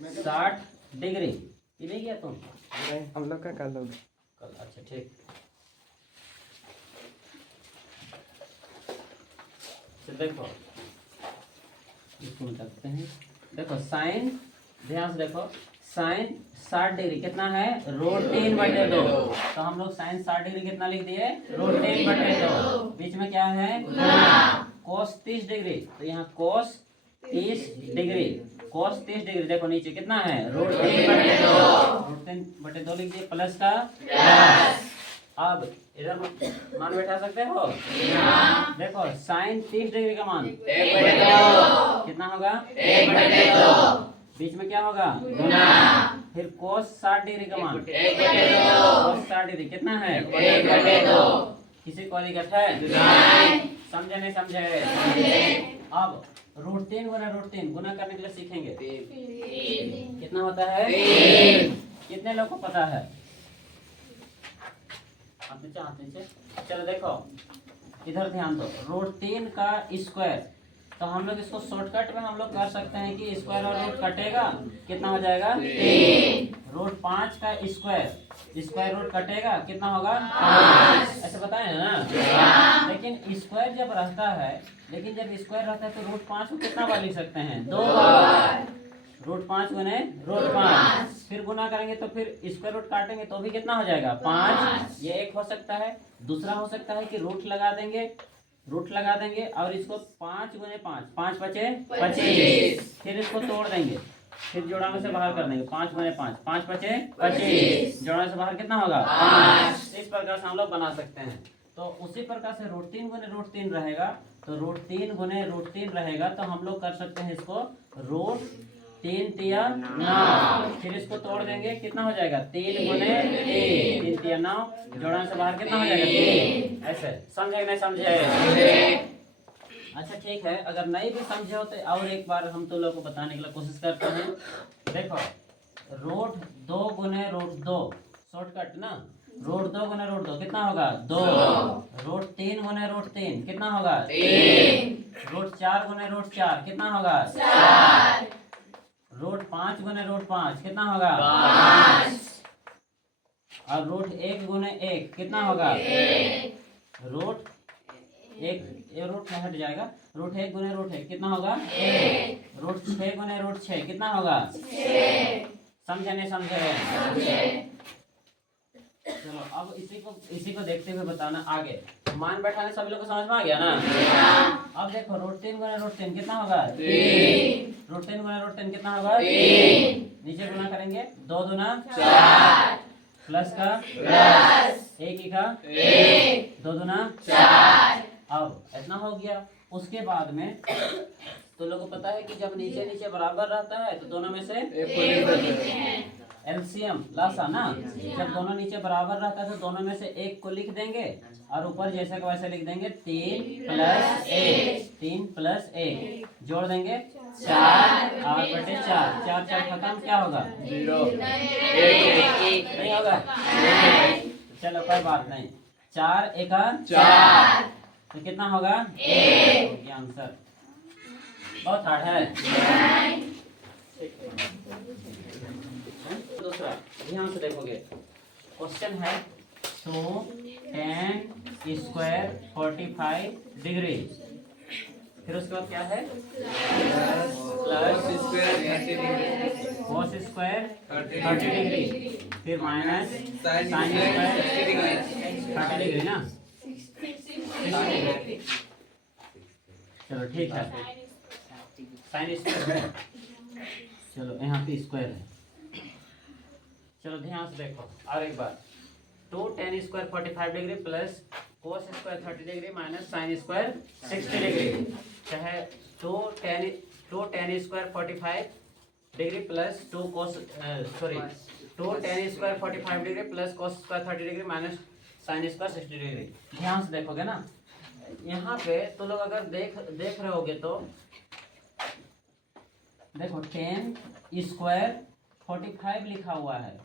60 degree. ये नहीं किया तुम? नहीं, हम लोग का कल होगा। कल, अच्छा ठीक। तो देखो इसको निकालते हैं। देखो साइन, ध्यान से देखो, साइन 60 डिग्री कितना है? √3/2। तो हम लोग साइन 60 डिग्री कितना लिख दिए? √3/2। बीच में क्या है? कोस 30 डिग्री, तो यहाँ कोस 30 डिग्री। कोस 30 डिग्री देखो नीचे कितना है? √3/2। √3/2 लिख दिए, प्लस का अब इधर मान बैठा सकते हो? देखो साइन 30 डिग्री का मान कितना होगा? बीच में क्या होगा? गुना। फिर कोस 60 डिग्री का मान कोस 60 डिग्री कितना है? किसी को दिक्कत है? समझे नहीं समझे? अब √3 गुना √3 गुना करने के लिए सीखेंगे। कितना होता है? कितने लोग को पता है? हाथ नीचे। चलो देखो इधर ध्यान दो, √3 का स्क्वायर, तो हम लोग इसको शॉर्टकट में हम लोग कर सकते हैं कि स्क्वायर और रूट कटेगा, कितना हो जाएगा? 3। √5 का स्क्वायर रूट कटेगा, कितना होगा? 5। ऐसे बताए ना? लेकिन स्क्वायर जब रहता है, तो √5 को कितना बार लिख सकते हैं? 2 बार। √5 गुने √5, फिर गुना करेंगे तो फिर स्क्वायर रूट काटेंगे तो भी कितना हो जाएगा? 5। ये एक हो सकता है। दूसरा हो सकता है कि रूट लगा देंगे और इसको 5 गुने 5, 5 बचे 25, फिर इसको तोड़ देंगे, फिर जोड़ा में से बाहर कर देंगे, 5 गुने 5, 5 बचे 25, जोड़ा से बाहर कितना होगा? 5। इस प्रकार से हम लोग बना सकते हैं। तो उसी प्रकार से √3 गुने √3 रहेगा, तो √3 गुने √3 रहेगा, तो हम लोग कर सकते हैं इसको √3 तिया 9, फिर इसको तोड़ देंगे, कितना हो जाएगा? 3 गुने 3, 3 तिया 9, जोड़ा से बाहर कितना हो जाएगा? 3। ऐसे समझे कि नहीं समझे? अच्छा ठीक है, अगर नहीं भी समझे हो तो और एक बार हम तो लोग को बताने के लिए कोशिश करते हैं। देखो √2 गुने √2 शॉर्टकट ना, √2 गुने √2 कितना होगा? 2। √3 गुने √3 कितना होगा? 3। √4 गुने √4 कितना होगा? 4। √5 गुने √5 कितना होगा? 5। और √1 गुने 1 कितना होगा? 1। रूट हट जाएगा, √1 गुने √1 कितना होगा? 1। √6 गुने √6 कितना होगा? 6। समझे नहीं समझे? चलो अब इसी को देखते हुए बताना आगे। मान बैठाने सभी लोग को समझ में आ गया ना? अब देखो √3 गुने √3 कितना होगा? 3। √3 गुने √3 कितना होगा? 3। नीचे गुना करेंगे, 2 दूना 4, प्लस का प्लस, 1 का 1, 2 दूना 4। अब इतना हो गया। उसके बाद में तो लोगों को पता है कि जब नीचे नीचे बराबर रहता है तो दोनों में से एलसीएम लासा ना, जब दोनों नीचे बराबर रहता है तो दोनों में से एक को लिख देंगे और ऊपर जैसे को वैसे लिख देंगे। 3 + 1, 3 + 1 जोड़ देंगे 4, 8/4, 4 4 खत्म, क्या होगा? 0। नहीं होगा? चलो कोई बात नहीं, 4 × 4 तो कितना होगा? 1। आंसर बहुत हार्ड है। दूसरा ध्यान से देखोगे, क्वेश्चन है 2 tan स्क्वायर 45 डिग्री, फिर उसके बाद क्या है? प्लस cos स्क्वायर 30 डिग्री, फिर माइनस sin स्क्वायर 30 डिग्री ना। चलो ठीक है, sin स्क्वायर, चलो यहाँ पे स्क्वायर है। चलो ध्यान से देखो और एक बार, 2 tan square 45 degree plus cos square 30 degree minus sin square 60 degree, चाहे 2 tan square 45 degree plus 2 tan square 45 degree plus cos square 30 degree minus sin square 60 degree. ध्यान से देखोगे ना, यहाँ पे तो लोग अगर देख रहे होगे तो देखो tan स्क्वायर 45 लिखा हुआ है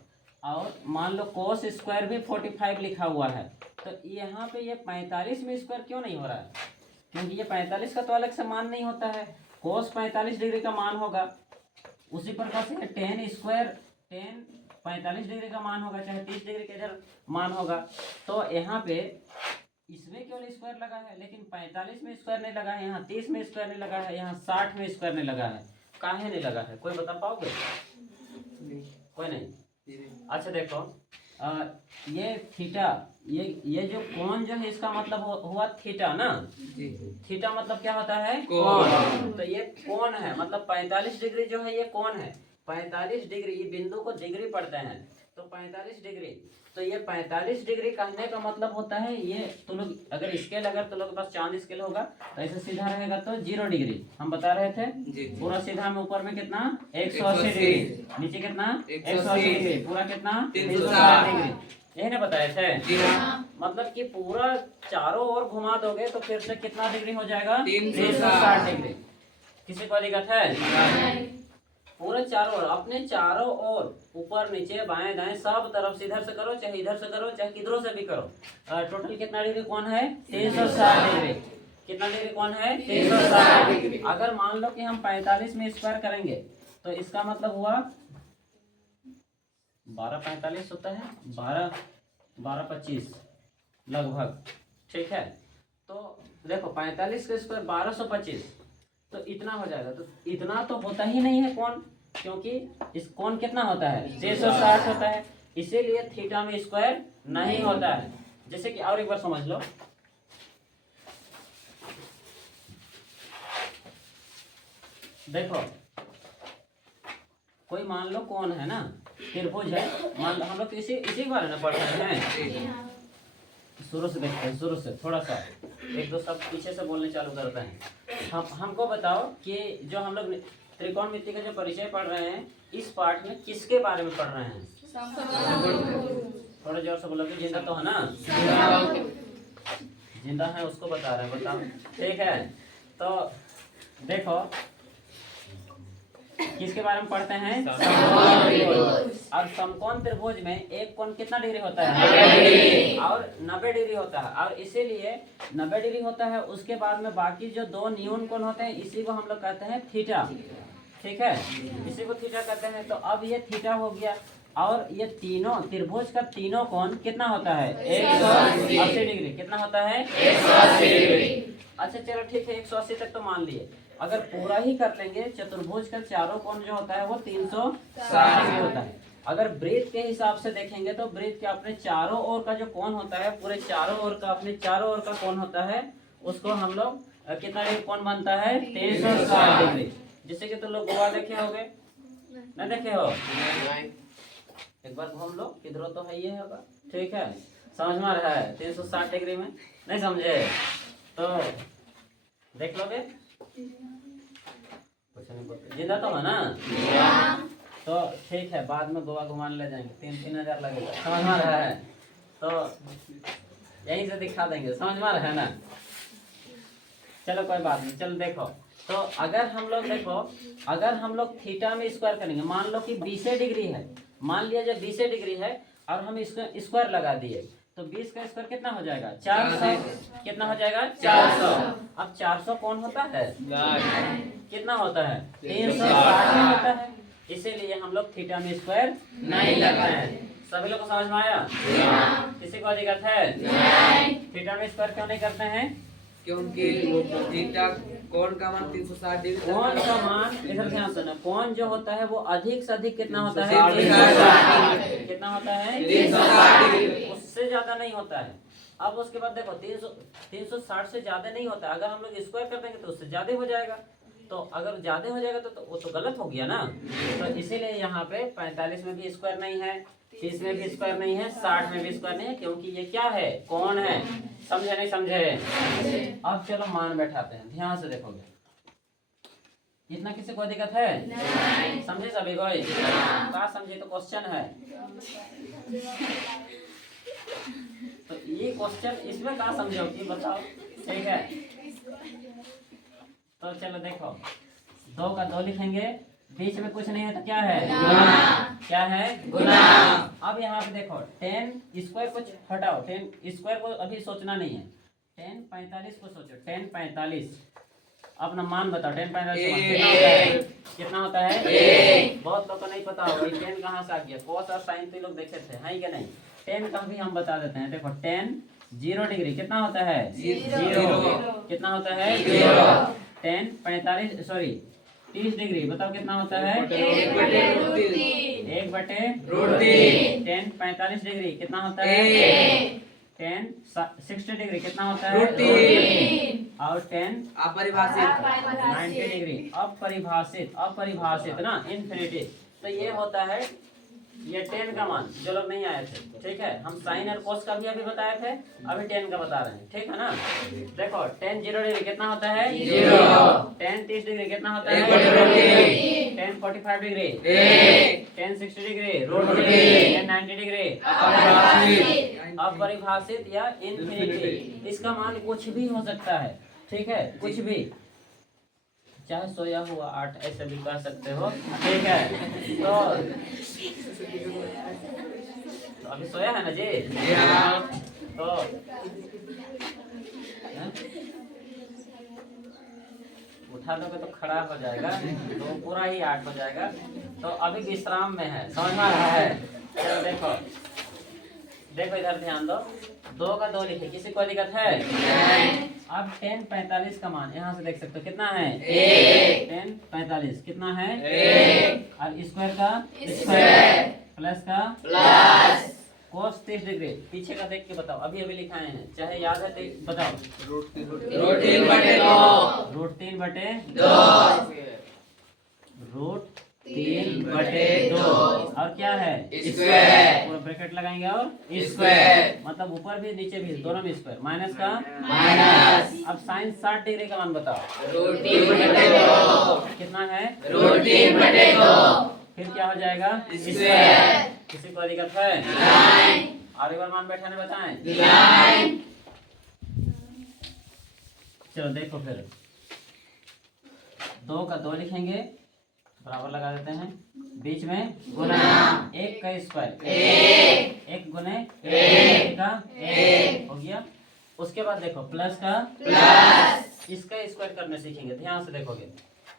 और मान लो cos स्क्वायर भी 45 लिखा हुआ है, तो यहाँ पे ये 45 में स्क्वायर क्यों नहीं हो रहा है? क्योंकि ये 45 का तो अलग से मान नहीं होता है, cos 45 डिग्री का मान होगा, उसी प्रकार से टेन स्क्वायर, टेन 45 डिग्री का मान होगा, चाहे 30 डिग्री का इधर मान होगा। तो यहाँ पे इसमें केवल स्क्वायर लगा है, लेकिन 45 में स्क्वायर नहीं लगा है, यहाँ 30 में स्क्वायर नहीं लगा है, यहाँ 60 में स्क्वायर नहीं लगा है। काहे नहीं लगा है, कोई बता पाओगे? कोई नहीं। अच्छा देखो, ये थीटा, ये जो कोण जो है इसका मतलब हुआ थीटा ना। थीटा मतलब क्या होता है? कोण। तो ये कोण है, मतलब 45 डिग्री जो है ये कोण है। 45 डिग्री, ये बिंदु को डिग्री पढ़ते हैं, तो 45 डिग्री, तो ये 45 डिग्री कहने का मतलब होता है ये, तो लोग अगर स्केल, अगर तो लोग के पास चांद स्केल होगा तो ऐसे सीधा रहेगा तो 0 डिग्री हम बता रहे थे। पूरा सीधा में ऊपर में कितना 180 डिग्री, नीचे कितना 180 डिग्री, पूरा कितना 360 डिग्री, यही ना बताए थे। मतलब कि पूरा चारों ओर घुमा दोगे तो फिर से कितना डिग्री हो जाएगा? 360 डिग्री। किसी को दिक्कत है? पूरे चारों ओर, अपने चारों ओर, ऊपर नीचे बाएं दाएं सब तरफ से, इधर से करो चाहे इधर से करो चाहे किधरों से भी करो, टोटल कितना डिग्री कोण है? 360 डिग्री। कितना डिग्री कोण है? 360 डिग्री। अगर मान लो कि हम 45 में स्क्वायर करेंगे तो इसका मतलब हुआ 12 45 होता है, 12 25 लगभग, ठीक है। तो देखो 45 का स्क्वायर 1225, तो इतना हो जाएगा। तो इतना तो होता ही नहीं है कोण, क्योंकि इस कोण कितना होता है? 360 होता है, इसीलिए थीटा में स्क्वायर नहीं होता है। जैसे कि और एक बार समझ लो, देखो कोई मान लो कोण है ना, त्रिभुज है, मान लो हम लोग इसी के बारे में पढ़ रहे हैं। शुरू से देखते हैं, शुरू से थोड़ा सा एक दो सब पीछे से बोलने चालू करते हैं। हमको बताओ कि जो हम लोग त्रिकोणमिति का जो परिचय पढ़ रहे हैं, इस पाठ में किसके बारे में पढ़ रहे हैं? थोड़ा जोर से बोलो कि जिंदा तो है ना, जिंदा है उसको बता रहे हैं, बताओ, ठीक है। तो देखो किसके बारे में पढ़ते हैं? और समकोण त्रिभुज में एक कोण कितना डिग्री होता है? और 90 डिग्री होता है, और इसीलिए 90 डिग्री होता है। उसके बाद में बाकी जो दो न्यून कोण होते हैं, इसी को हम लोग कहते हैं थीटा, ठीक है, इसी को थीटा कहते हैं। तो अब ये थीटा हो गया, और ये तीनों त्रिभुज का तीनों कोण कितना होता है? 180 डिग्री। कितना होता है? 180 डिग्री। अच्छा चलो ठीक है, 180 तक तो मान लिए। अगर पूरा ही कर लेंगे, चतुर्भुज का चारों कोण जो होता है वो 360 डिग्री होता है। अगर वृत्त के हिसाब से देखेंगे तो वृत्त के अपने चारों ओर का जो कोण होता है, पूरे चारों ओर का, अपने चारों ओर का कोण होता है, उसको हम लोग कितना डिग्री कोण बनता है? 360 डिग्री। जिससे कि तो लोग गोवा देखे होगे, न देखे हो? एक बार घूम लो, किधरों तो है, ये होगा, ठीक है, समझ में आ रहा है? 360 डिग्री में नहीं समझे तो देख लोगे, कुछ नहीं बोलते, जिंदा तो है ना, तो ठीक है, बाद में गोवा घुमाने ले जाएंगे, 3-3 हज़ार लगेगा, समझ में आ रहा है? तो यहीं से दिखा देंगे, समझ में आ रहा है ना? चलो कोई बात नहीं, चलो देखो, तो अगर हम लोग देखो, अगर हम लोग थीटा में स्क्वायर करेंगे, मान लो कि 20 डिग्री है, मान लिया जब 20 डिग्री है और हम इसको स्क्वायर लगा दिए, तो 20 का स्क्वायर कितना हो जाएगा? 400। कितना हो जाएगा? 400। अब 400 कौन होता है? कितना होता है? 360 में होता है। इसीलिए हम लोग थीटा में स्क्वायर नहीं लगते हैं। सभी लोग को समझ में आया? किसी को दिक्कत है? थीटा में स्क्वायर क्यों नहीं करते हैं? क्योंकि थीटा कोण का मान 360 डिग्री, कोण का मान, इधर ध्यान सुनो, कोण जो होता है वो अधिक से अधिक कितना होता है? 360 डिग्री। कितना होता है? 360 डिग्री। उससे ज्यादा नहीं होता है। अब उसके बाद देखो 360 से ज्यादा नहीं होता। अगर हम लोग स्क्वायर कर देंगे तो उससे ज्यादा हो जाएगा। तो अगर ज्यादा हो जाएगा तो वो तो गलत हो गया ना। तो इसीलिए यहाँ पे 45 में भी स्क्वायर नहीं है, 30 में भी स्क्वायर नहीं है, 60 में भी स्क्वायर नहीं है, क्योंकि ये क्या है? कोण है। समझे नहीं समझे? अब चलो मान बैठाते हैं, ध्यान से देखोगे। इतना किसी को दिक्कत है? नहीं। समझे सभी कोई? क्या समझे? तो क्वेश्चन है, तो ये क्वेश्चन इसमें क्या समझोगे बताओ, ठीक है? तो चलो देखो, 2 का 2 लिखेंगे, बीच में कुछ नहीं है तो क्या है? गुना। क्या है? गुना। अब यहाँ पे देखो 10 स्क्वायर कुछ हटाओ, 10 स्क्वायर को अभी सोचना नहीं है, 10 45 को सोचो, 10 45 अपना मान बताओ। 10 45 कितना होता है? बहुत लोग को नहीं पता होगा 10 कहाँ से आ गया। cos और sin तो लोग देखे थे, है कि नहीं? 10 का भी हम बता देते हैं। देखो 10 0 डिग्री कितना होता है? 0 कितना होता है? 10 45 सॉरी 30 डिग्री बताओ कितना होता है? 1/√3। 10 45 डिग्री कितना होता है? 10 60 डिग्री कितना होता है? और 10 अपरिभाषित 90 डिग्री अपरिभाषित ना, इनफिनिटी। तो ये होता है ये 10 का मान, जो लोग नहीं आए थे। ठीक है, हम साइन और कोस का भी अभी बताए थे, अभी 10 का बता रहे हैं। ठीक है ना? देखो 10 0 डिग्री कितना होता है? 10 30 डिग्री कितना होता है? 10 45 डिग्री 10 60 डिग्री 10 90 डिग्री अपरिभाषित या इनफिनिटी। इसका मान कुछ भी हो सकता है। ठीक है, कुछ भी, चाहे सोया हुआ 8 ऐसे भी कर सकते हो। ठीक है, तो अभी सोया है ना जी? तो उठा दोगे तो खड़ा हो जाएगा, तो पूरा ही 8 हो जाएगा। तो अभी विश्राम में है, समझ में आ रहा है? चलो देखो देखो इधर ध्यान दो। 2 का 2 लिखे, किसी को दिक्कत है? अब 10 45 का मान यहाँ से देख सकते हो कितना है? 10 45 कितना है? और स्क्वायर का स्क्वायर प्लस का प्लस कोस 30 डिग्री। पीछे का देख के बताओ, अभी अभी लिखाए हैं, चाहे याद है तो बताओ। √3/2 √3/2 और क्या है? स्क्वायर। पूरा ब्रैकेट लगाएंगे और स्क्वायर, मतलब ऊपर भी नीचे भी दोनों में स्क्वायर, माइनस का माइनस। अब साइन 60 डिग्री का मान बताओ। √3/2 कितना है? √3/2 फिर क्या हो जाएगा? स्क्वायर। किसी को दिक्कत है? नहीं। और एक बार मान बैठाने बताएं। नहीं। चलो देखो फिर 2 का 2 लिखेंगे, बराबर लगा देते हैं, बीच में गुना 1 का स्क्वायर 1 गुने 1 का 1 हो गया। उसके बाद देखो प्लस का प्लस, इसका स्क्वायर करने सीखेंगे, ध्यान से देखोगे।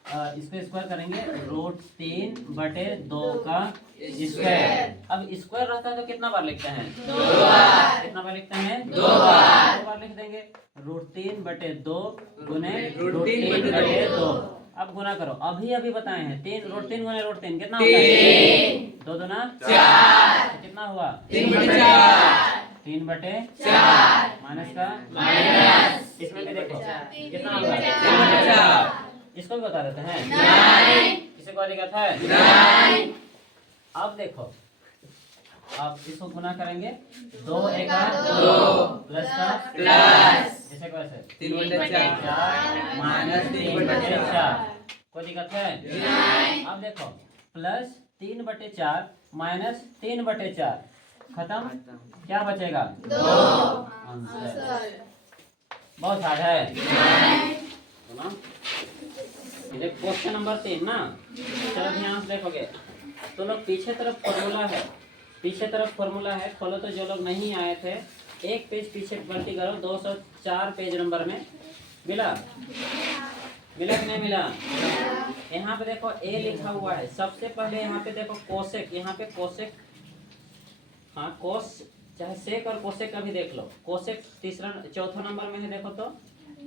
इसको स्क्वायर करेंगे √3/2 का स्क्वायर। अब स्क्वायर रहता है तो कितना बार लिखते हैं? 2 बार। कितना बार लिखते हैं? 2 बार लिख देंगे। √3/2 गुने √3/2। अब गुना करो, अभी अभी बताए हैं। 3 गुने √3 कितना होता है? 2 दूना 4 कितना हुआ? 3/4 माइनस का माइनस। इसमें भी देखो कितना होगा? 3/4। इसको भी बता देते हैं। नहीं। किसी को दिक्कत है? नहीं। अब देखो, अब इसको गुना करेंगे 2 1 2 प्लस का प्लस, ऐसे कैसे? 3/4 माइनस 3/4। कोई दिक्कत है? नहीं। अब देखो प्लस 3/4 माइनस 3/4 खत्म, क्या बचेगा? 2 आंसर। बहुत हार्ड है ना? ये क्वेश्चन नंबर 3 ना। चलो ध्यान से देखोगे तो लोग पीछे तरफ फॉर्मूला है, खोलो तो। जो लोग नहीं आए थे एक पेज पीछे गलती करो, 204 पेज नंबर में मिला कि नहीं मिला? यहाँ पे देखो ए लिखा हुआ है। सबसे पहले यहाँ पे देखो कोसेक, यहाँ पे कोसेक, हाँ कोस चाहे सेक और कोसेक का भी देख लो। कोसेक चौथा नंबर में है, देखो तो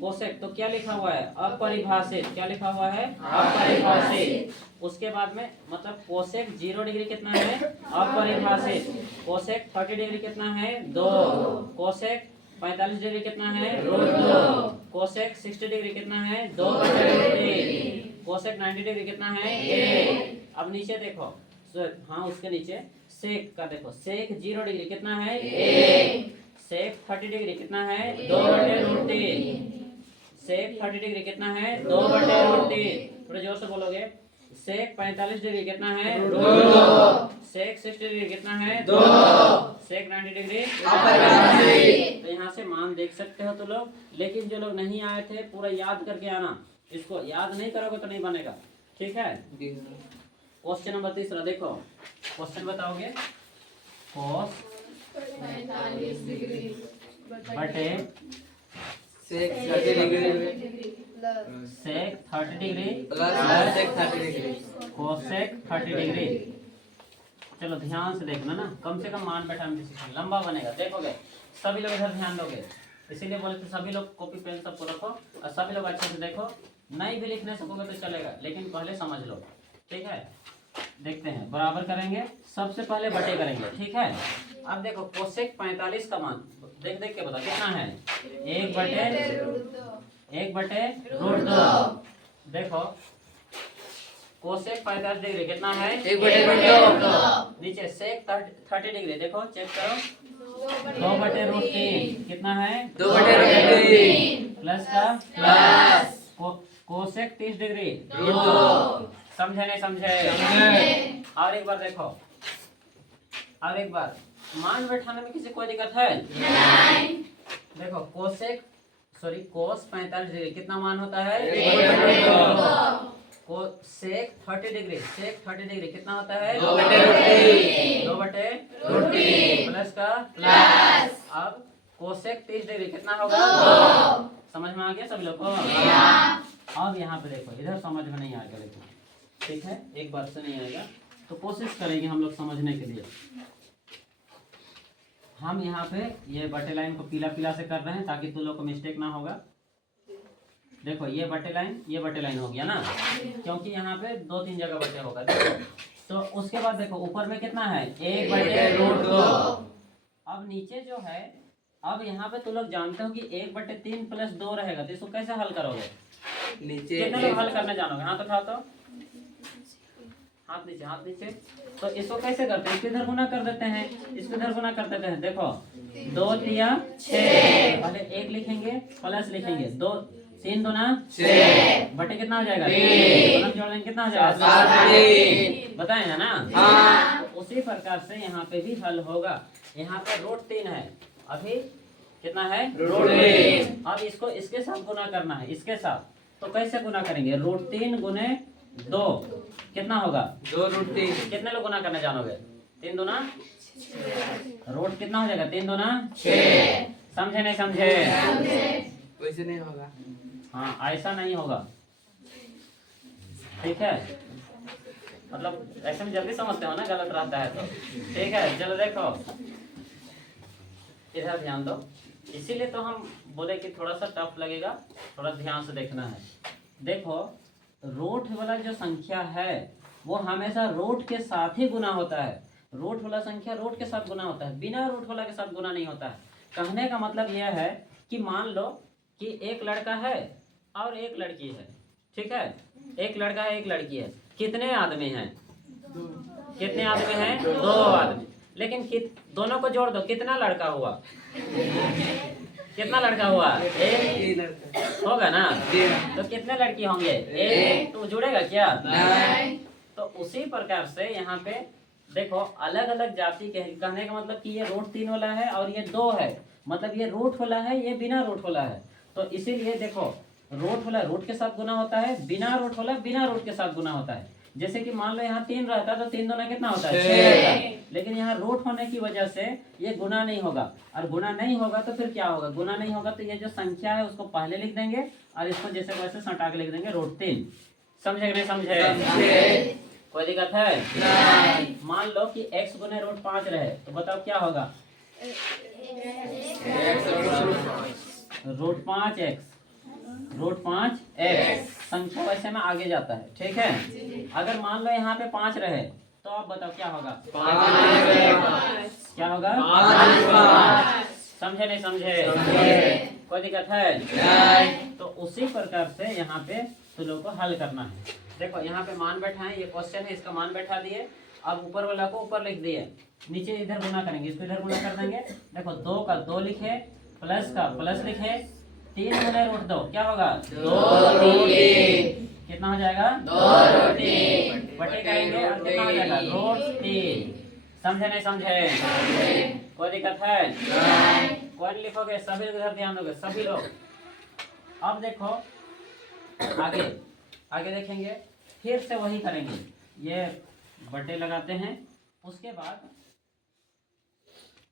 कोसेक तो क्या लिखा हुआ है? अपरिभाषित। क्या लिखा हुआ है? अपरिभाषित। उसके बाद में मतलब कोसेक 0 डिग्री कितना है? अपरिभाषित। कोसेक 30 डिग्री कितना है? 2। कोसेक 45 डिग्री कितना है? √2। कोसेक 60 डिग्री कितना है? 2/√3। कोसेक 90 डिग्री कितना है? 1। अब नीचे देखो, हाँ उसके नीचे सेक का देखो, सेक 0 डिग्री कितना है? 1। सेक 30 डिग्री कितना है? 2/√3। सेक 30 डिग्री कितना है? 2/√3। थोड़ा जोर से बोलोगे। सेक 45 डिग्री कितना है? 2। सेक 60 डिग्री कितना है? 2। सेक 90 डिग्री। तो यहाँ से मान देख सकते हो तो लोग, लेकिन जो लोग नहीं आए थे पूरा याद करके आना। इसको याद नहीं करोगे तो नहीं बनेगा। ठीक है, क्वेश्चन नंबर 3 देखो, क्वेश्चन बताओगे। cos 45 डिग्री बटे sec 30 degree sec 30 degree plus sec 30 degree cosec 30 degree. चलो ध्यान से देखना ना, कम से कम मान बैठाने की सीखना, लंबा बनेगा। देखोगे सभी लोग इधर ध्यान दोगे, इसीलिए बोले थे सभी लोग कॉपी पेन सबको रखो और सभी लोग अच्छे से देखो। नहीं भी लिखने सकोगे तो चलेगा, लेकिन पहले समझ लो, ठीक है। देखते हैं, बराबर करेंगे, सबसे पहले बटे करेंगे, ठीक है। अब देखो कोसेक 45 का मान देख देख के बता कितना है, 1/√2। देखो कोसेक 45 डिग्री कितना है, 1/√2। नीचे सेक 30 डिग्री देखो चेक करो, 2/√3 कितना है, 2/√3 प्लस का प्लस कोसेक 30 डिग्री √2। समझे नहीं समझे? और एक बार देखो, और एक बार मान बैठाने में किसी कोई दिक्कत है? नहीं। देखो कोस 45 डिग्री कितना मान होता है, 1/√2। सेक 30 डिग्री कितना होता है, 2/√3 2/√3 प्लस का प्लस अब कोसेक 30 डिग्री कितना होगा, समझ में आ गया सभी लोग को? अब यहाँ पे देखो, इधर समझ में नहीं आएगा लेकिन, ठीक है, एक बार से नहीं आएगा तो कोशिश करेंगे हम लोग समझने के लिए। हम यहाँ पे ये बटे लाइन को पीला पीला से कर रहे हैं ताकि तुम लोग को मिस्टेक ना होगा। देखो ये बटे लाइन हो गया ना, क्योंकि यहाँ पे 2-3 जगह बटे होगा। देखो तो उसके बाद देखो ऊपर में कितना है, 1/√2। अब नीचे जो है, अब यहाँ पे तुम लोग जानते हो कि 1/3 प्लस 2 रहेगा, तो इसको कैसे हल करोगे? नीचे कितने लोग हल करने जानोगे? हाथ उठाओ तो, हाथ नीचे। तो इसको कैसे करते हैं, इसको इधर गुना कर देते हैं, इसको इधर गुना कर देते हैं। देखो 2 तिया 6, पहले 1 लिखेंगे प्लस लिखेंगे 2, 3 दूना 6 बटे कितना हो जाएगा, 3 जोड़ देंगे कितना हो जाएगा, बताए है ना? हाँ। तो उसी प्रकार से यहाँ पे भी हल होगा। यहाँ पे √3 है, अभी कितना है, √3। अब इसको इसके साथ गुना करना है, इसके साथ। तो कैसे गुना करेंगे, √3 गुने 2 कितना होगा, 2√3। कितने लोग गुना करने जानोगे, 3 दूना रूट कितना हो जाएगा, 3 दूना 6। समझे नहीं समझे? वैसे नहीं होगा, हाँ ऐसा नहीं होगा, ठीक है। मतलब ऐसे में जल्दी समझते हो ना, गलत रहता है तो, ठीक है। चलो देखो इधर ध्यान दो, इसीलिए तो हम बोले कि थोड़ा सा टफ लगेगा, थोड़ा ध्यान से देखना है। देखो रूट वाला जो संख्या है वो हमेशा रूट के साथ ही गुना होता है। रूट वाला संख्या रूट के साथ गुना होता है, बिना रूट वाला के साथ गुना नहीं होता है। कहने का मतलब यह है कि मान लो कि एक लड़का है और एक लड़की है, ठीक है। एक लड़का है एक लड़की है, कितने आदमी हैं, कितने आदमी हैं, 2 आदमी। लेकिन दोनों को जोड़ दो, कितना लड़का हुआ, कितना लड़का हुआ, 1 होगा ना। तो कितने लड़की होंगे, 1। तो जुड़ेगा क्या, नहीं। तो उसी प्रकार से यहाँ पे देखो अलग अलग जाति के, कहने का मतलब कि ये √3 वाला है और ये 2 है, मतलब ये रूट वाला है, ये बिना रूट वाला है। तो इसीलिए देखो रूट वाला रूट के साथ गुना होता है, बिना रूट वाला बिना रूट के साथ गुना होता है। जैसे कि मान लो यहाँ 3 रहता है तो 3 दूना कितना होता है, 6। लेकिन यहाँ रूट होने की वजह से ये गुना नहीं होगा, और गुना नहीं होगा तो फिर क्या होगा, गुना नहीं होगा तो ये जो संख्या है उसको पहले लिख देंगे और इसको जैसे वैसे सटा के लिख देंगे √3। समझे कि नहीं समझे? कोई दिक्कत है? नहीं। मान लो कि x गुने √5 रहे तो बताओ क्या होगा, √5x संख्या वैसे में आगे जाता है, ठीक है। अगर मान लो यहाँ पे 5 रहे तो आप बताओ क्या होगा, क्या होगा, 5। समझे नहीं समझे? कोई दिक्कत है? नहीं। तो उसी प्रकार से यहाँ पे तुम लोग को हल करना है। देखो यहाँ पे मान बैठा है, ये क्वेश्चन है, इसका मान बैठा दिए, अब ऊपर वाला को ऊपर लिख दिए, नीचे इधर गुना करेंगे, इसको इधर गुना कर देंगे। देखो 2 का 2 लिखे, प्लस का प्लस लिखे, 3 गुने √2 क्या होगा, 2√3 कितना हो जाएगा, 2√3 बटे करेंगे और कितना हो जाएगा, √3। समझे नहीं समझे? कोई दिक्कत है? नहीं। कौन लिखोगे, सभी लोग इधर ध्यान दोगे, सभी लोग। अब देखो आगे आगे देखेंगे, फिर से वही करेंगे, ये बटे लगाते हैं, उसके बाद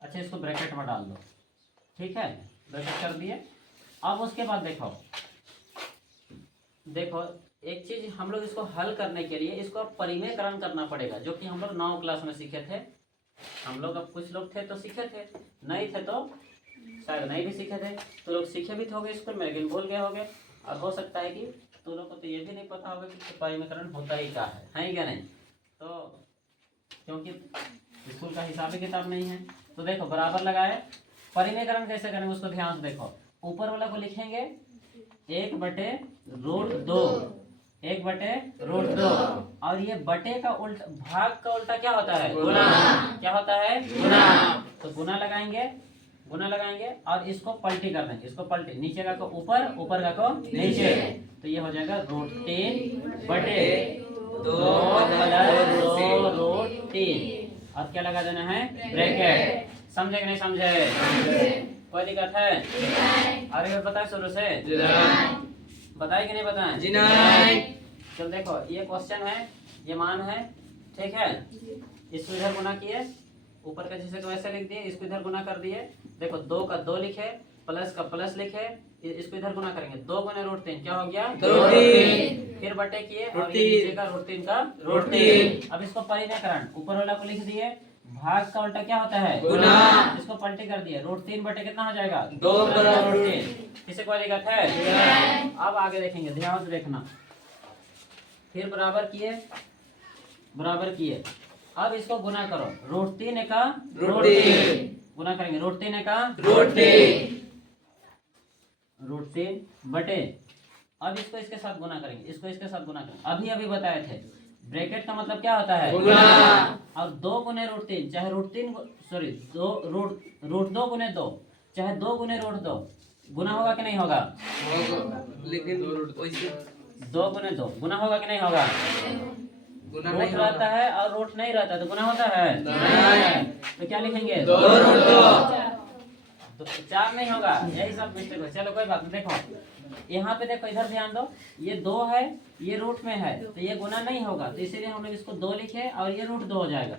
अच्छा इसको ब्रैकेट में डाल दो, ठीक है, ब्रैकेट कर दिए। अब उसके बाद देखो देखो एक चीज हम लोग इसको हल करने के लिए इसको परिमेयकरण करना पड़ेगा, जो कि हम लोग 9 क्लास में सीखे थे। हम लोग अब कुछ लोग थे तो सीखे थे, नहीं थे तो शायद नहीं भी सीखे थे। तो लोग सीखे भी थे होगे स्कूल में, लेकिन भूल गए होगे। और हो सकता है कि तो लोग को तो ये भी नहीं पता होगा कि परिमेयकरण होता ही क्या है क्या नहीं। तो क्योंकि स्कूल का हिसाब किताब नहीं है। तो देखो बराबर लगाए, परिमेयकरण कैसे करेंगे उसको ध्यान से देखो। ऊपर वाला को लिखेंगे 1/√2, 1/√2। और ये बटे का उल्टा, भाग का उल्टा क्या होता है? गुना। क्या होता है? गुना। तो गुना लगाएंगे और इसको पलटी कर देंगे। इसको पलटी, नीचे का को ऊपर, ऊपर का को नीचे। तो ये हो जाएगा √3/2+2√3। और क्या लगा देना है? ब्रैकेट। समझे कि नहीं समझे? कोई दिक्कत है? अरे बार बताए शुरू से, बताए कि नहीं बताए? जी नहीं। चल देखो ये क्वेश्चन है, ये मान है, ठीक है। इसको इधर गुना किए, ऊपर का जैसे तो वैसे लिख दिए, इसको इधर गुना कर दिए। देखो 2 का 2 लिखे, प्लस का प्लस लिखे, इसको इधर गुना करेंगे। 2 गुने √3 क्या हो गया? √3। फिर बटे किए और ये नीचे का √3 का √3। अब इसको परिमेयकरण, ऊपर वाला को लिख दिए, भाग का उल्टा क्या होता है? गुना। इसको पलटी कर दिए, √3 बटे कितना हो जाएगा? 2/√3। किसे कोई दिक्कत है? अब आगे देखेंगे, ध्यान से देखना। फिर बराबर किए, अब इसको गुना करो। √3 का √3 गुना करेंगे, √3 का √3 बटे, अब इसको इसके साथ गुना करेंगे, इसको इसके साथ गुना करेंगे। अभी बताए थे ब्रैकेट का मतलब क्या होता है? गुना। और 2 गुने √3 चाहे √2 गुने 2 चाहे 2 गुने √2 गुना होगा कि नहीं होगा? लेकिन 2 गुने 2 गुना होगा कि नहीं होगा? रूट रहता है और रूट नहीं रहता है तो गुना होता है? नहीं। तो क्या लिखेंगे? 2√2। 4 नहीं होगा, यही सब मिस्टेक है। चलो कोई बात नहीं। देखो यहाँ पे देखो, इधर ध्यान दो, ये 2 है, ये रूट में है, तो ये गुना नहीं होगा, तो इसीलिए हम लोग इसको 2 लिखे और ये √2 हो जाएगा।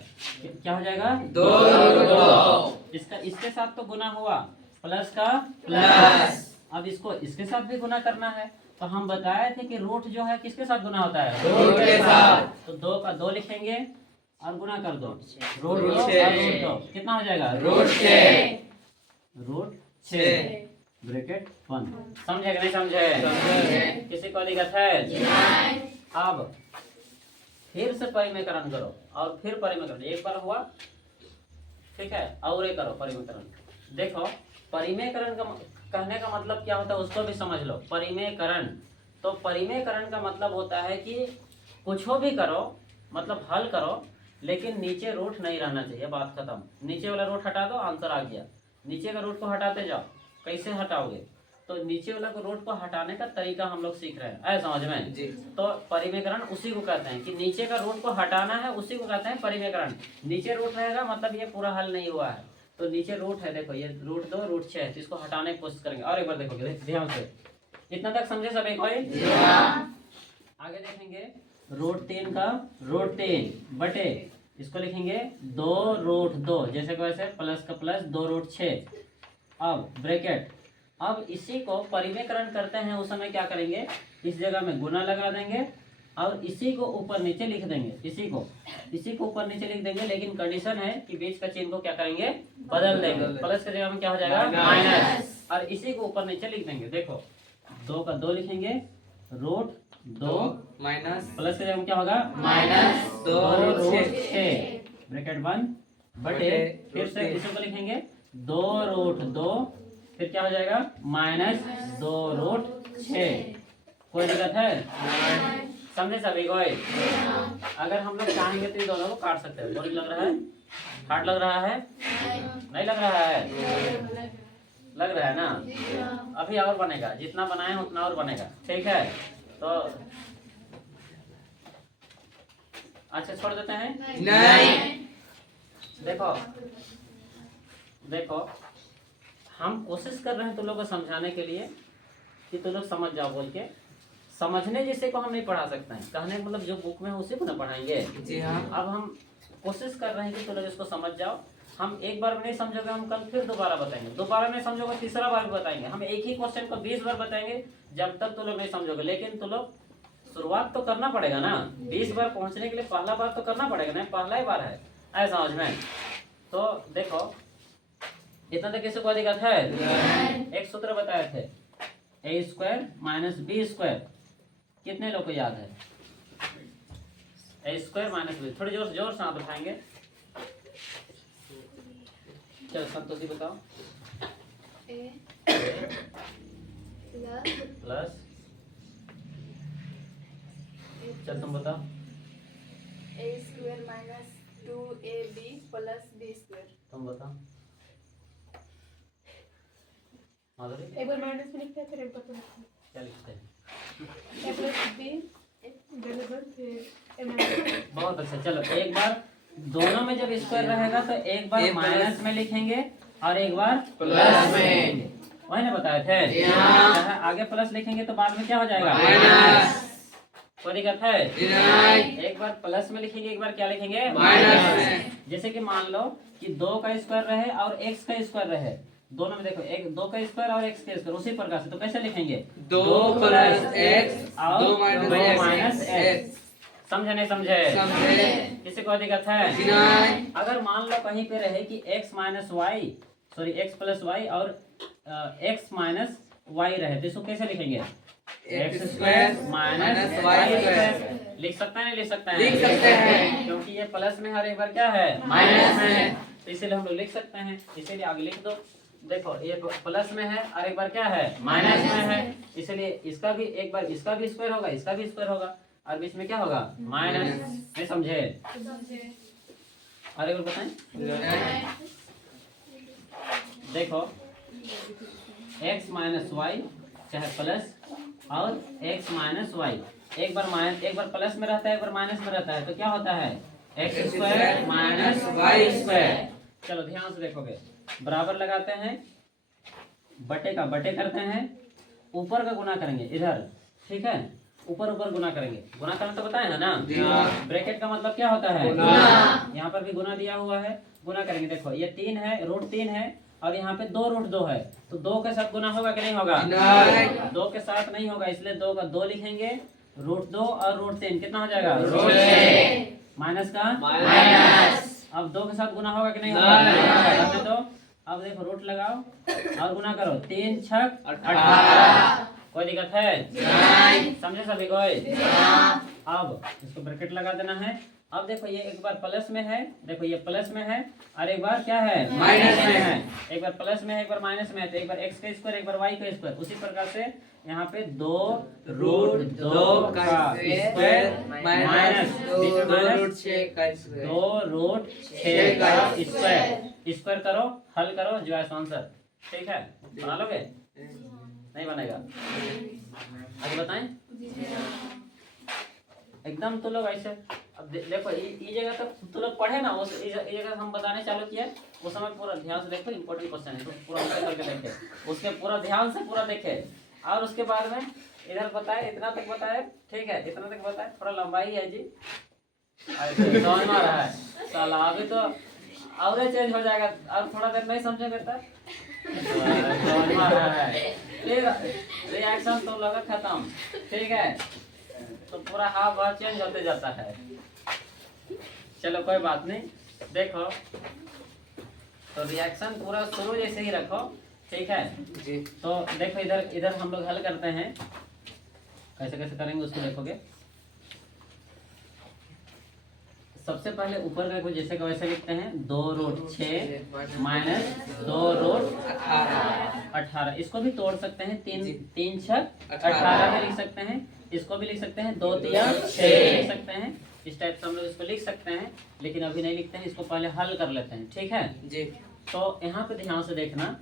क्या हो जाएगा? 2√2। इसका इसके साथ तो गुना हुआ, प्लस का प्लस। अब इसको इसके साथ भी गुना करना है, तो हम बताए थे कि रूट जो है किसके साथ गुना होता है? रूट के साथ। तो 2 का 2 लिखेंगे और गुना कर दो, √2 कितना हो जाएगा? √6 ब्रैकेट 1। समझे कि नहीं समझे? किसी को दिक्कत है? अब फिर से परिमेयकरण करो और फिर परिमेयकरण, एक बार हुआ, ठीक है, और एक करो परिमेयकरण। देखो परिमेयकरण का कहने का मतलब क्या होता है उसको भी समझ लो। परिमेयकरण, तो परिमेयकरण का मतलब होता है कि कुछ भी करो, मतलब हल करो, लेकिन नीचे रूट नहीं रहना चाहिए, बात खत्म। नीचे वाला रूट हटा दो, आंसर आ गया। नीचे का रूट को हटाते जाओ, कैसे हटाओगे? तो नीचे वाला को रूट को हटाने का तरीका हम लोग सीख रहे हैं, ऐसा समझ में जी। तो परिमेयकरण उसी को कहते हैं कि नीचे का रूट को हटाना है, उसी को कहते हैं परिमेयकरण। नीचे रूट रहेगा मतलब ये पूरा हल नहीं हुआ है। तो नीचे रूट है, देखो ये √2 √6 है, तो इसको हटाने की कोशिश करेंगे। और एक बार देखोगे ध्यान से, इतना तक समझे सब? एक आगे देखेंगे, √3 का √3 बटे, इसको लिखेंगे 2√2 जैसे को वैसे, प्लस का प्लस 2√6। अब ब्रैकेट, अब इसी को परिमेयकरण करते हैं उस समय क्या करेंगे? इस जगह में गुना लगा देंगे और इसी को ऊपर नीचे लिख देंगे। इसी को ऊपर नीचे लिख देंगे, लेकिन कंडीशन है कि बीच का चिन्ह को क्या करेंगे? बदल देंगे। प्लस की जगह में क्या हो जाएगा? माइनस। और इसी को ऊपर नीचे लिख देंगे। देखो 2 का 2 लिखेंगे, √2 माइनस, प्लस की जगह में क्या होगा? -2√6 ब्रैकेट 1 बटे, फिर से इसी को लिखेंगे 2√2, फिर क्या हो जाएगा? -2√6। कोई दिक्कत है? समझे सभी कोई? अगर हम लोग चाहेंगे तो इन दोनों को काट सकते हैं। बोरिंग लग रहा है? हार्ड लग रहा है? नहीं लग रहा है? लग रहा है ना? अभी और बनेगा, जितना बनाए उतना और बनेगा, ठीक है? तो अच्छा छोड़ देते हैं? नहीं। देखो हम कोशिश कर रहे हैं तुम लोग को समझाने के लिए कि तुम लोग समझ जाओ बोल के। समझने जिसे को हम नहीं पढ़ा सकते हैं, कहने का मतलब जो बुक में है उसी को ना पढ़ाएंगे। जी हाँ। अब हम कोशिश कर रहे हैं कि तुम लोग इसको समझ जाओ। हम एक बार में नहीं समझोगे, हम कल फिर दोबारा बताएंगे, दोबारा नहीं समझोगे तीसरा बार भी बताएंगे। हम एक ही क्वेश्चन को 20 बार बताएंगे जब तक तुम लोग नहीं समझोगे। लेकिन तुम लोग शुरुआत तो करना पड़ेगा ना, 20 बार पहुंचने के लिए पहला बार तो करना पड़ेगा ना, पहला ही बार है, ऐसा समझ में। तो देखो इतना तक किसी को दिक्कत है? एक सूत्र बताए थे, ए स्क्वायर माइनस बी स्क्वायर, कितने लोग को याद है? ए स्क्वायर माइनस बी, थोड़ी जोर जोर से आप उठाएंगे। चलो संतोषी बताओ। ए प्लस, चल तुम बताओ। A square minus 2ab plus B square. तुम बताओ माधुरी। एक बार माइनस में लिखते हैं फिर एक बार प्लस में। क्या लिखते हैं? ए प्लस बी बराबर फिर ए माइनस। बहुत अच्छा। चलो एक बार दोनों में जब स्क्वायर रहेगा तो एक बार माइनस में लिखेंगे और एक बार प्लस में, वही ना बताए थे। आगे प्लस लिखेंगे तो बाद में क्या हो जाएगा? माइनस। कोई दिक्कत है? एक बार प्लस में लिखेंगे, एक बार क्या लिखेंगे? माइनस में। जैसे कि मान लो कि 2 का स्क्वायर रहे और x का स्क्वायर रहे, दोनों में देखो एक 2 का स्क्वायर और x का स्क्वायर, उसी प्रकार से तो कैसे लिखेंगे? 2 प्लस x और 2 माइनस x। समझे नहीं समझे? समझे। किसी को दिक्कत है? अगर मान लो कहीं पे रहे कि x minus y, sorry x plus y और x माइनस वाई रहे, तो इसको कैसे लिखेंगे? X square minus y square. लिख सकते हैं नहीं लिख सकते हैं? लिख सकते हैं, क्योंकि ये प्लस में हर एक बार क्या है? माइनस में है, तो इसीलिए हम लोग लिख सकते हैं। इसीलिए आगे लिख दो। देखो ये प्लस में है और एक बार क्या है? माइनस में है, इसलिए इसका भी एक बार इसका भी स्क्वायर होगा, इसका भी स्क्वायर होगा और बीच में क्या होगा? माइनस। नहीं समझे? और एक बार बताएं। देखो x माइनस वाई चाहे प्लस और x माइनस वाई, एक बार प्लस में रहता है, एक बार माइनस में रहता है, तो क्या होता है? X square minus y square. चलो ध्यान से देखोगे, बराबर लगाते हैं, बटे का बटे करते हैं, ऊपर का गुना करेंगे इधर, ठीक है? ऊपर ऊपर गुना करेंगे। गुना करना तो बताए है ना? ब्रैकेट का मतलब क्या होता है? यहाँ पर भी गुना दिया हुआ है, गुना करेंगे। देखो ये 3 है, रूट 3 है और यहाँ पे 2 रूट 2 है, तो 2 के साथ गुना होगा कि नहीं होगा? 2 के साथ नहीं होगा, इसलिए 2 का 2 लिखेंगे, रूट 2 और रूट 3 कितना हो जाएगा? माइनस का माइनस। अब 2 के साथ गुना होगा कि नहीं होगा? तो अब देखो रूट लगाओ और गुना करो, 3 छक 18। कोई दिक्कत है? समझे सभी कोई? अब इसको ब्रैकेट लगा देना है। अब देखो ये एक बार प्लस में है, देखो ये प्लस में है और एक बार क्या है? माइनस में है। एक बार प्लस में है, एक बार माइनस में है, तो एक बार x का स्क्वायर एक बार y का स्क्वायर। उसी प्रकार से यहाँ पे 2 रूट 2 का स्क्वायर माइनस 2 रूट 6 का स्क्वायर। 2 रूट 6 का स्क्वायर। स्क्वायर करो, हल करो, जो है आंसर। ठीक है? बना लोगे? नहीं बनेगा? आगे बताएं। एकदम तो लोग ऐसे, अब देखो ये जगह तक तो लोग पढ़े ना, उस ये जगह हम बताने चालू किया, उस समय पूरा ध्यान से देखो, इंपॉर्टेंट क्वेश्चन है तो पूरा करके देखे, उसके पूरा ध्यान से पूरा देखे और उसके बाद में इधर बताए, इतना तक बताए, ठीक है? इतना तक बताए, थोड़ा लंबाई है जी, समझ में आ रहा है? साला अभी तो और चेंज हो जाएगा, और थोड़ा देर नहीं समझेंगे तब समझ में आ रहा है। फिर रिएक्शन तो लगा खत्म, ठीक है? तो पूरा हाफ बार चेंज होते जाता है। चलो कोई बात नहीं, देखो तो रिएक्शन पूरा शुरू जैसे ही रखो, ठीक है जी। तो देखो इधर इधर हम लोग हल करते हैं, कैसे कैसे करेंगे उसको देखोगे। सबसे पहले ऊपर का को जैसे का वैसे लिखते हैं, 2 रूट 6 माइनस 2 रूट 18। इसको भी तोड़ सकते हैं, 3 छक 18 में लिख सकते हैं, इसको भी लिख सकते हैं, 2 3 6 लिख सकते हैं। इस टाइप से हम लोग इसको लिख सकते हैं, लेकिन अभी नहीं लिखते हैं, इसको पहले हल कर लेते हैं, ठीक है जी। तो यहाँ पे ध्यान से देखना,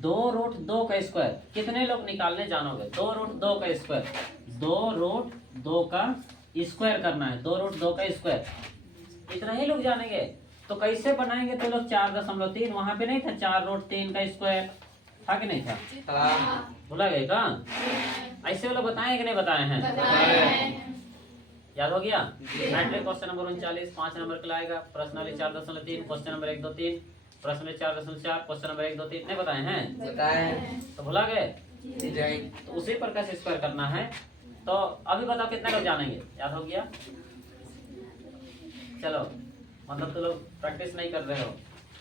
2 रूट 2 का स्क्वायर कितने लोग निकालने जानोगे? 2 रूट 2 का स्क्वायर, 2 रूट 2 का स्क्वायर करना है, 2 रूट 2 का स्क्वायर, इतना ही लोग जानेंगे। तो कैसे बनाएंगे? तो लोग 4.3, वहां पे नहीं था 4 रूट 3 का स्क्वायर था कि नहीं था? भूला गए का? ऐसे वाला बताए कि नहीं बताए हैं? याद हो गया। मैट्रिक क्वेश्चन नंबर 39 5 नंबर का लाएगा, प्रश्नावली 4.3, क्वेश्चन नंबर 1 2 3, प्रश्नावली 4.4, क्वेश्चन नंबर 1 2 3 नहीं बताए हैं बताए तो भुला गए। जाए तो उसी प्रकार से स्क्वायर करना है। तो अभी बताओ कितना लोग जानेंगे, याद हो गया। चलो मतलब तो लोग प्रैक्टिस नहीं कर रहे हो,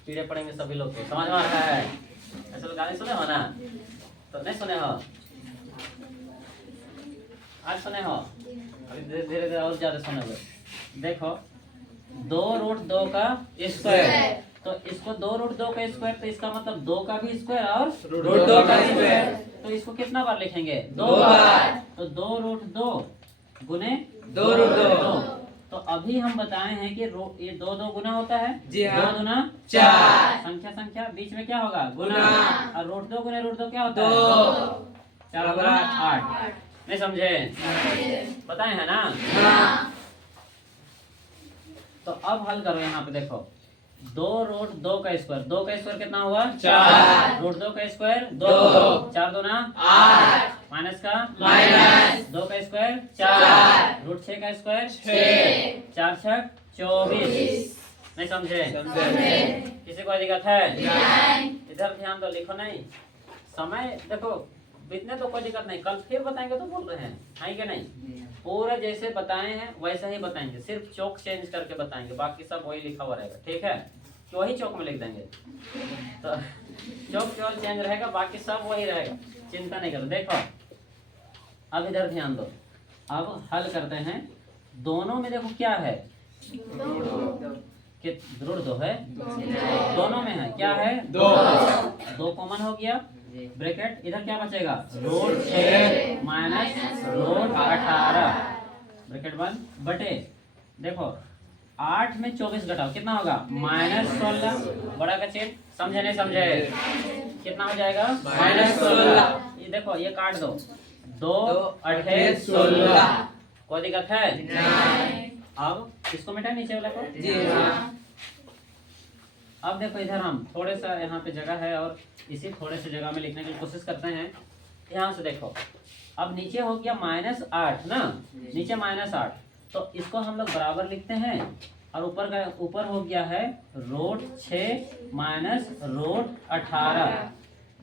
कीड़े पड़ेंगे सभी लोग को, समझ में आ रहा है। ऐसे लोग गाने सुने हो ना, तो नहीं सुने हो, आज सुने हो, अभी धीरे धीरे और ज्यादा सुनोगे। देखो 2√2 का स्क्वायर, तो इसको 2√2 का स्क्वायर, तो इसका मतलब 2 का भी स्क्वायर और √2 का स्क्वायर। तो इसको कितना बार लिखेंगे, 2 दो बार। बार। तो 2√2 गुने 2√2। तो अभी हम बताए हैं कि ये 2 गुना होता है, जी हाँ। 2 गुना 4। संख्या संख्या बीच में क्या होगा, गुना, गुना। और √2 गुने √2 क्या होता है, 2। 4 गुना 8। नहीं समझे, बताए हैं ना। तो अब हल करो, यहाँ पे देखो 2√2 का स्क्वायर, 2 का स्क्वायर कितना हुआ, 4। √2 का स्क्वायर 2, 4 दूना 8। माइनस का माइनस 2 का स्क्वायर 4, √6 का स्क्वायर 6, 4 6 24। नहीं समझे, किसी को दिक्कत है, इधर ध्यान दो, लिखो नहीं, समय देखो बीतने तो कोई दिक्कत नहीं, कल फिर बताएंगे तो बोल रहे हैं, है कि नहीं। पूरा जैसे बताए हैं वैसा ही बताएंगे, सिर्फ चौक चेंज करके बताएंगे, बाकी सब वही लिखा हुआ रहेगा, ठीक है। कि वही चौक में लिख देंगे, तो चौक केवल चेंज रहेगा, बाकी सब वही रहेगा, चिंता नहीं करो। देखो अब इधर ध्यान दो, अब हल करते हैं। दोनों में देखो क्या है, कि √2 है, दोनों में है क्या है, 2 कॉमन हो गया, ब्रैकेट इधर क्या बचेगा, √6 माइनस √18 ब्रैकेट बंद बटे, देखो 8 में 24 घटाओ कितना होगा, -16, बड़ा का चिन्ह, समझे नहीं समझे, कितना हो जाएगा, -16। ये देखो ये काट दो, 2 8 16, कोई दिक्कत है। अब इसको मिटा नीचे वाला को, जी हाँ। अब देखो इधर हम थोड़े सा यहाँ पे जगह है और इसी थोड़े से जगह में लिखने की कोशिश करते हैं। यहाँ से देखो अब नीचे हो गया -8 ना, नीचे -8, तो इसको हम लोग बराबर लिखते हैं, और ऊपर हो गया है √6 माइनस √18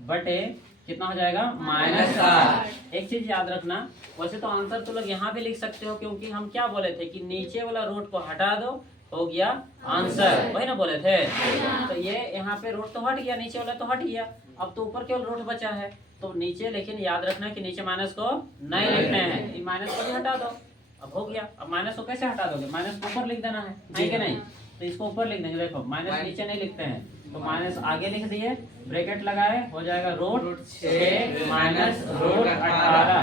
बटे कितना हो जाएगा, -8। एक चीज याद रखना, वैसे तो आंसर तो लोग यहाँ भी लिख सकते हो, क्योंकि हम क्या बोले थे कि नीचे वाला रूट को हटा दो, हो गया आंसर, वही ना बोले थे। तो ये यहाँ पे रूट तो हट गया, नीचे वाला तो हट गया, अब तो ऊपर केवल रूट बचा है, तो नीचे लेकिन याद रखना कि नीचे माइनस को नहीं लिखना है, ये माइनस को भी हटा दो। अब हो गया, अब माइनस को कैसे हटा दोगे, माइनस को ऊपर लिख देना है कि नहीं, तो इसको ऊपर लिख देंगे। देखो माइनस नीचे नहीं लिखते हैं, तो माइनस आगे लिख दिए, ब्रैकेट लगाए, हो जाएगा √6 माइनस √18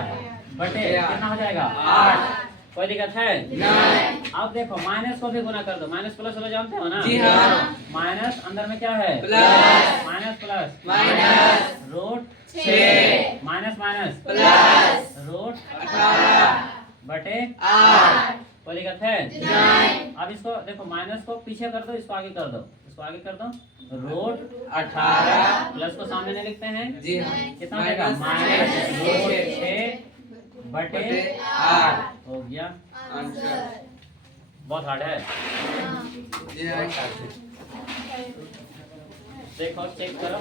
बटे कितना हो जाएगा, 8। कोई दिक्कत है नहीं। अब देखो माइनस को भी गुना कर दो, माइनस प्लस वाला जानते हो ना, जी हाँ। माइनस अंदर में क्या है, plus, minus plus minus √6 minus minus plus √18 बटे 8। कोई दिक्कत है नहीं। अब इसको देखो माइनस को पीछे कर दो, इसको आगे कर दो, इसको आगे कर दो, √18 प्लस को सामने नहीं लिखते हैं, जी हाँ, कितना हो जाएगा, -√6 बटे 8 हो गया आंसर। बहुत हार्ड है, देखो चेक करो।